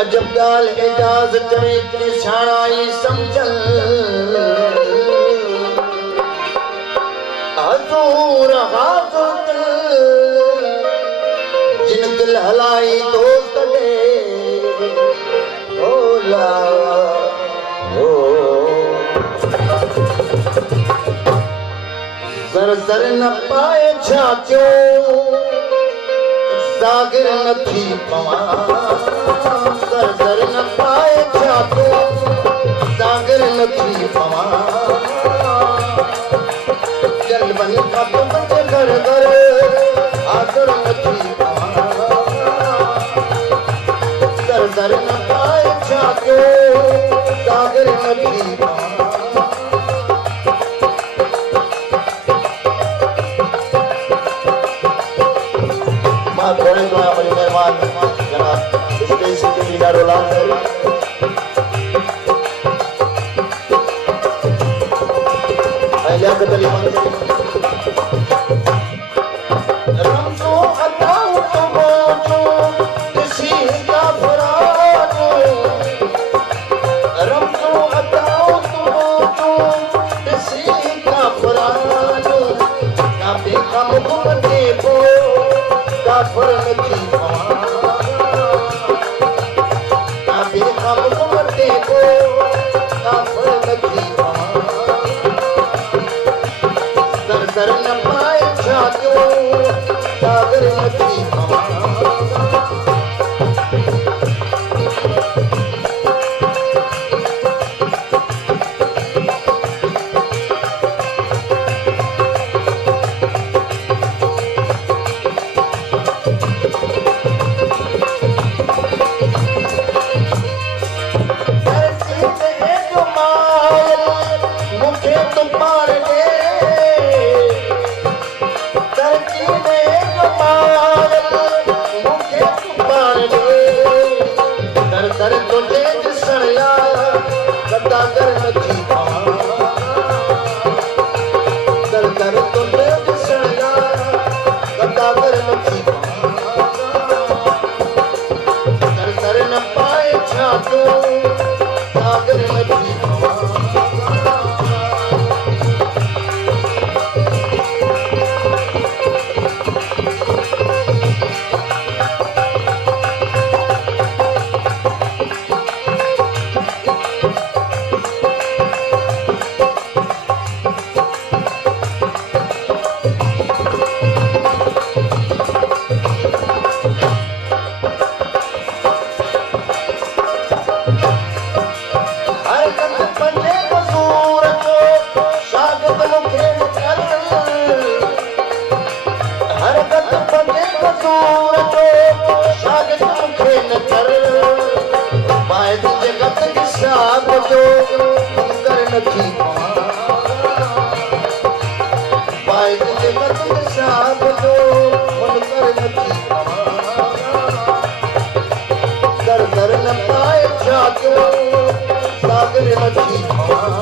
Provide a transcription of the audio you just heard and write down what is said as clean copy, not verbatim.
अजब गाल एजाज चवे के शानाई समझल हजूर हाजत जिन दिल हलाई दोस्त दे ओला ओ सर सर न पाए छा क्यों सागर नथी पवा सर सर न पाए छा तो सागर नथी पवा जल बन का तो बचे घर घर आगर नथी पवा सर सर न पाए छा तो सागर नथी पवा थोड़े तो हमारे मेहमान जनाब स्टेज से लीडर रोला अहलिया कतली रमजो अताऊ तो बोझो किसी का फराजो रमजो अताऊ तो बोझो किसी का फराजो ना देखा मुखमते को काफर नथी पवा ना देखा मुखमते को काफर नथी पवा सर सर न पाए छा क्यों सागर नथी पवा सागर नथी पवा